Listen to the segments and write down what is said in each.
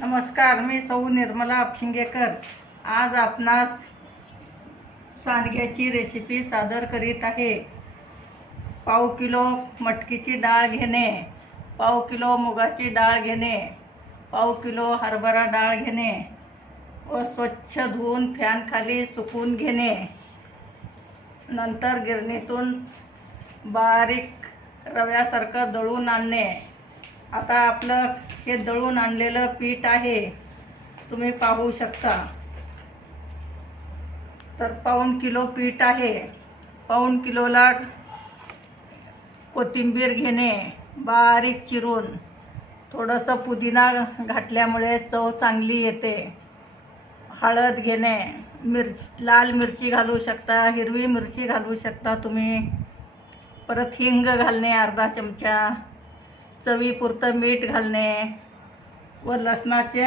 नमस्कार मी सौ निर्मला अपशिंगेकर आज आपणास सांडग्याची रेसिपी सादर करीत आहे. पाव किलो मटकीची डाळ घेणे पाव किलो मुगाची डाळ घेणे पाव किलो हरभरा डाळ घेणे व स्वच्छ धुवून फॅनखाली सुकून घेणे. नंतर गिरणीतून बारीक रव्यासारखं दळून आणणे. आता आपलं हे दळून आणलेलं पीठ आहे. तुम्ही पाहू शकता. तर पाऊण किलो पीठ आहे. पाऊण किलोला कोथिंबीर घेणे बारीक चिरून. थोडंसं पुदिना घातल्यामुळे चव चांगली येते. हळद घेणे मिरच लाल मिरची घालू शकता हिरवी मिरची घालू शकता तुम्ही. परत हिंग घालणे अर्धा चमचा. चवीपुरतं मीठ घालणे व लसणाचे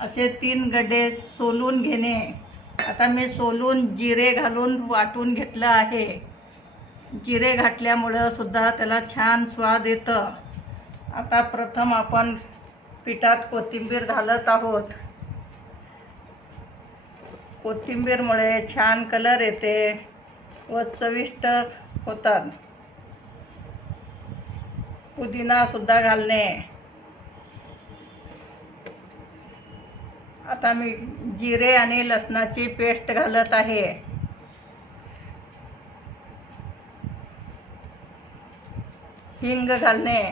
असे तीन गड्डे सोलून घेणे. आता मी सोलून जिरे घालून वाटून घेतलं आहे. जिरे घातल्यामुळं सुद्धा त्याला छान स्वाद येतं. आता प्रथम आपण पिठात कोथिंबीर घालत आहोत. कोथिंबीरमुळे छान कलर येते व चविष्ट होतात. पुदिना सुद्धा घालणे. आता मी जिरे आणि लसणाची पेस्ट घालत आहे. हिंग घालणे.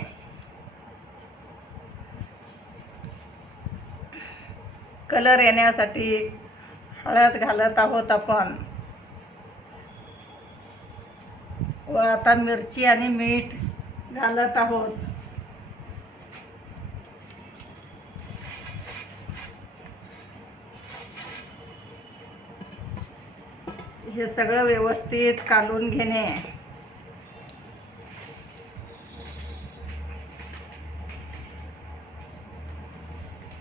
कलर येण्यासाठी हळद घालत आहोत आपण. व आता मिरची आणि मीठ घालत आहोत. हे सगळं व्यवस्थित काढून घेणे.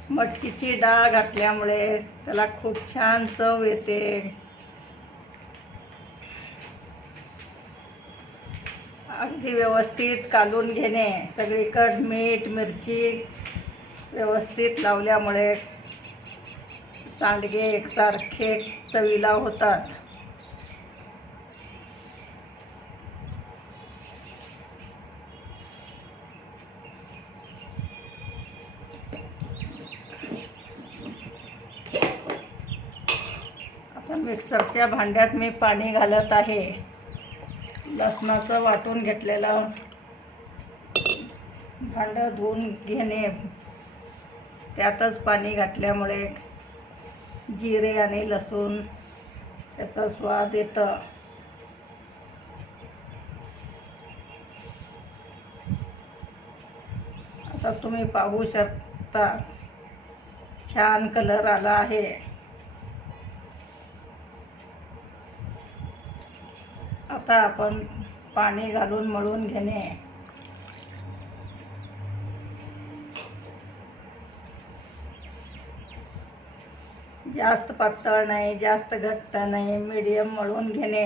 मटकीची डाळ घातल्यामुळे त्याला खूप छान चव येते. अगदी व्यवस्थित कालून घेणे सगळीकडे मीठ मिरची व्यवस्थित लावल्यामुळे सांडगे एकसारखे चवीला होतात. आता मिक्सरच्या भांड्यात मी पाणी घालत आहे. लसणाचं वाटून घेतलेलं. भांडं धुवून घेणे. त्यातच पाणी घातल्यामुळे जिरे आणि लसूण त्याचा स्वाद येतं. आता तुम्ही पाहू शकता छान कलर आला आहे. आता आपण पाणी घालून मळून घेणे. जास्त पातळ नाही जास्त घट्ट नाही मीडियम मळून घेणे.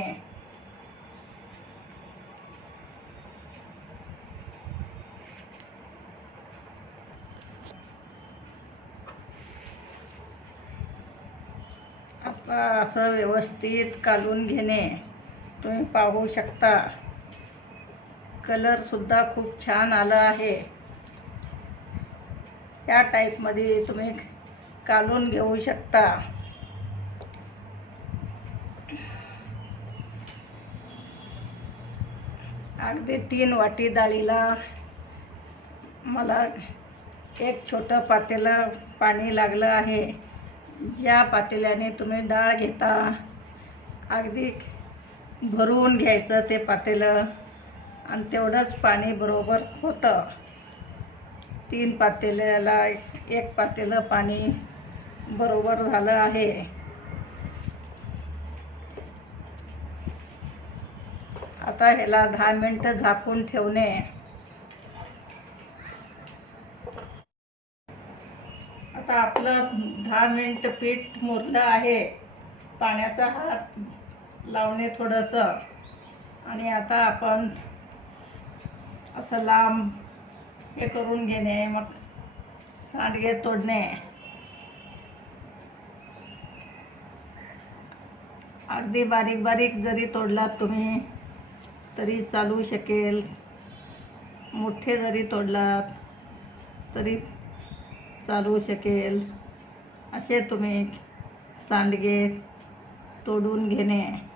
असं व्यवस्थित कालून घेणे. तुम्ही पाहू शकता. कलरसुद्धा खूप छान आला आहे. या टाईपमध्ये तुम्ही कालून घेऊ शकता. अगदी तीन वाटी डाळीला मला एक छोटं पातेलं पाणी लागलं आहे. ज्या पातेल्याने तुम्ही डाळ घेता अगदी भरून घ्यायचं ते पातेलं. आणि तेवढंच पाणी बरोबर होतं तीन पातेल्याला एक पातेलं पाणी बरोबर झालं आहे. आता ह्याला दहा मिनटं झाकून ठेवणे. आता आपलं दहा मिनटं पीठ मुरलं आहे. पाण्याचा हात लावणे थोडंसं. आणि आता आपण असं लांब हे करून घेणे मग सांडगे तोडणे. अगदी बारीक बारीक जरी तोडलात तुम्ही तरी चालू शकेल. मोठे जरी तोडलात तरी चालू शकेल. असे तुम्ही सांडगे तोडून घेणे.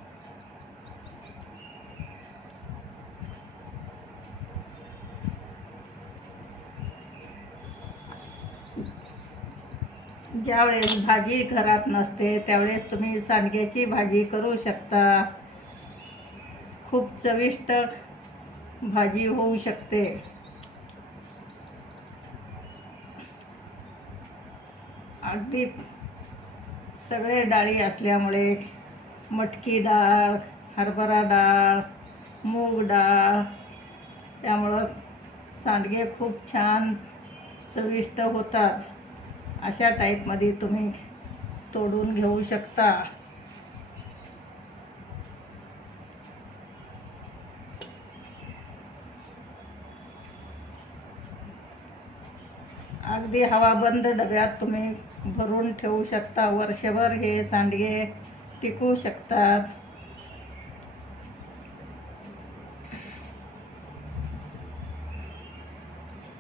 ज्यावेळेस भाजी घरात नसते त्यावेळेस तुम्ही सांडग्याची भाजी करू शकता. खूप चविष्ट भाजी होऊ शकते. अगदी सगळे डाळी असल्यामुळे मटकी डाळ हरभरा डाळ मूग डाळ त्यामुळं सांडगे खूप छान चविष्ट होतात. अशा टाईपमध्ये तुम्ही तोडून घेऊ शकता. अगदी हवाबंद डब्यात तुम्ही भरून ठेवू शकता. वर्षभर हे सांडगे टिकू शकतात.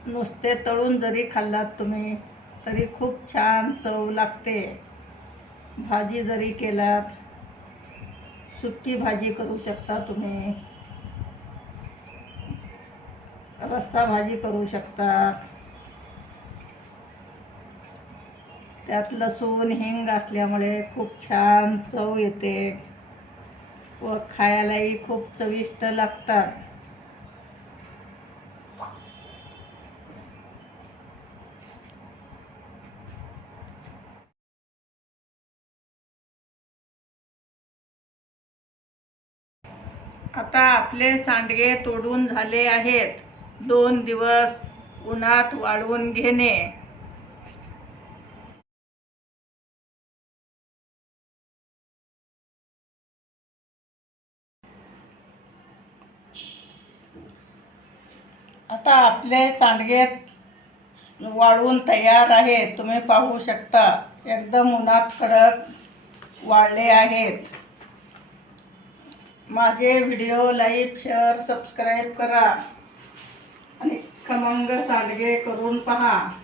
नुसते तळून जरी खाल्लात तुम्ही तरी खूप छान चव लागते. भाजी जरी केलात सुकी भाजी करू शकता तुम्ही. रस्सा भाजी करू शकता. त्यात लसूण हिंग असल्यामुळे खूप छान चव येते व खायलाही खूप चविष्ट लागतात. आता आपले सांडगे तोडून झाले आहेत. दोन दिवस उन्हात वाळवून घेणे. आता आपले सांडगे वाळून तयार आहेत. तुम्ही पाहू शकता एकदम उन्हात कडक वाळले आहेत. माझे व्हिडिओ लाईक शेअर सबस्क्राईब करा. आणि खमंग सांडगे करून पहा.